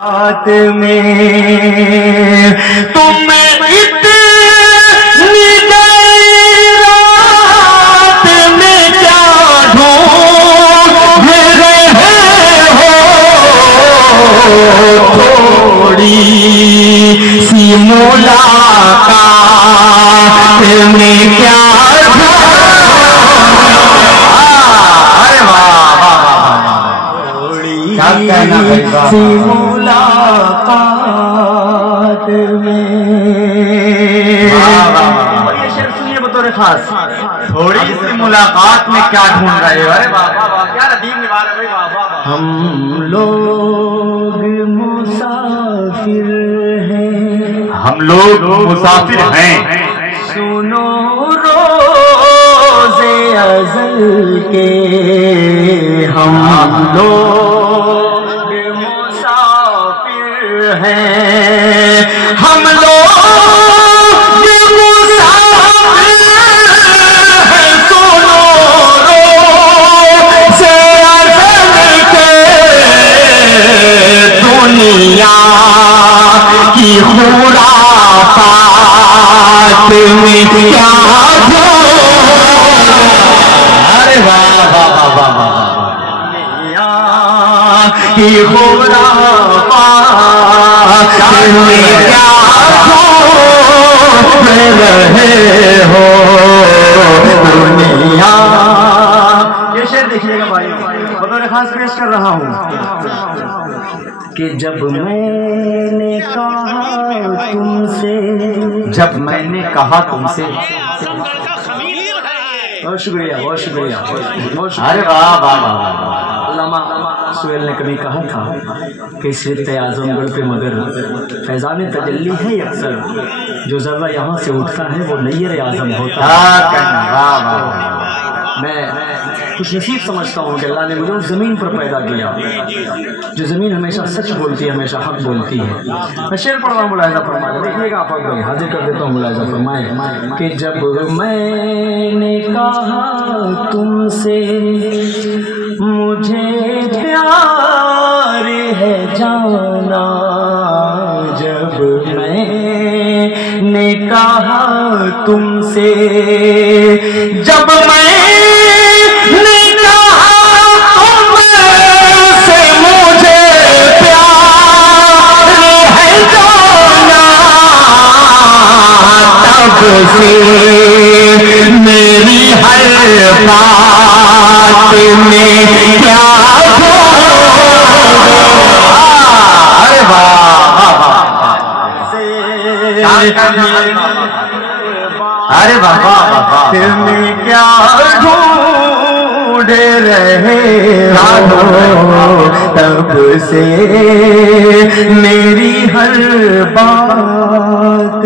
رات میں تم اتنی دیر رات میں کیا ڈھونڈ رہے ہو، تھوڑی سی ملاقات میں کیا سی ملاقات میں یہ شعر سنیے بطور خاص، تھوڑی سی ملاقات میں کیا ڈھونڈ رہے ہو. ارے واہ واہ کیا ندیم نبھا رہے ہو. ہم لوگ مسافر ہیں، ہم لوگ مسافر ہیں، سنو روز ازل کے ہم لوگ مسافر ہیں، ہم لوگ مسافر ہیں، سنو روز ازل کے دنیا کی خرافات میں کیا کی خرافات میں کیا ڈھونڈ رہے ہو دنیا. یہ شعر دیکھیے گا بھائی، بطور خاص پیش کر رہا ہوں کہ جب میں نے کہا تم سے، جب میں نے کہا تم سے. بہت شکریہ بہت شکریہ. ارے واہ واہ واہ. علامہ سہیل نے کبھی کہا تھا کہ سیرت اعظم گڑھ پہ مگر فیضان تجلی ہے اکثر، جو ذرہ یہاں سے اٹھتا ہے وہ نیر اعظم ہوتا ہے. میں خوش نصیب سمجھتا ہوں کہ اللہ نے مجھے اس زمین پر پیدا کیا جو زمین ہمیشہ سچ بولتی ہے، ہمیشہ حق بولتی ہے. میں شعر پڑھ رہا ہوں، ملاحظہ فرمائے. دیکھیے گا آپ بھائی، حاضر کر دیتا ہوں، ملاحظہ فرمائے کہ جب میں نے کہا تم سے مجھے پیار ہے جانا، جب میں نے کہا تم سے، جب میں میری ہر بات میں کیا ارے ارے بابا میں کیا ڈھونڈ رہے ہو، تب سے میری ہر بات.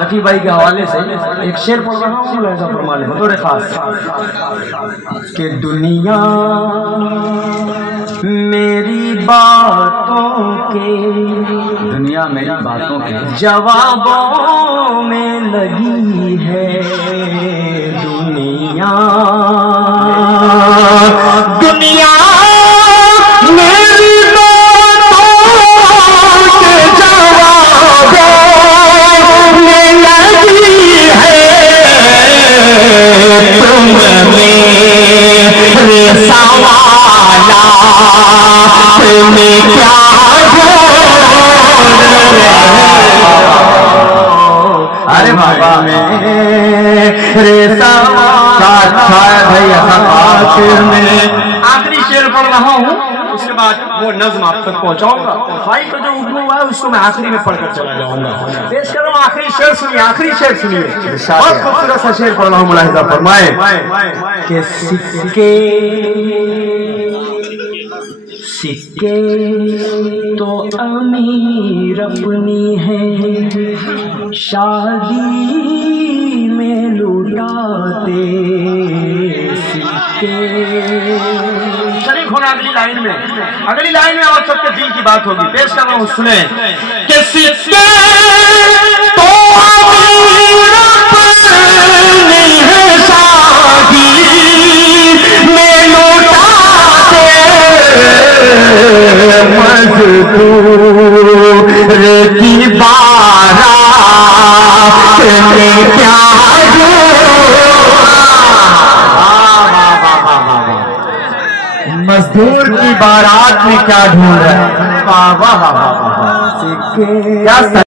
رفیع بھائی کے حوالے سے ایک شعر پڑھ رہا ہوں، ملاحظہ فرما لیں بطور خاص کہ دنیا میری باتوں کے، دنیا میری باتوں کے جوابوں میں لگی ہے. دنیا دنیا میری باتوں کے جوابوں میں لگی ہے. تم میرے سوالات میں کیا ارے بابا میرے سوالات میں. آخری شعر پڑھ رہا ہوں، اس کے بعد وہ نظم آپ تک پہنچاؤں گا. بھائی کا جو اردو ہوا ہے اس کو میں آخری میں پڑھ کر چلا جاؤں گا. پیش کر رہا ہوں آخری شعر سنیے، آخری شعر سنیے. بہت خوبصورت سا شعر پڑھ رہا ہوں، ملاحظہ فرمائے کہ سکے سکے تو امیر اپنی ہے، شادی میں لوٹاتے سکے. شریک ہونا اگلی لائن میں، اگلی لائن میں اور سب کے دین کی بات ہوگی. پیش کر رہا ہوں، سنیں کہ سکے تو امیر اپنی ہے، شادی میں لوٹاتے مزدور کی بارات میں کیا مزدور کی بارات میں کیا ڈھونڈ رہا ہے؟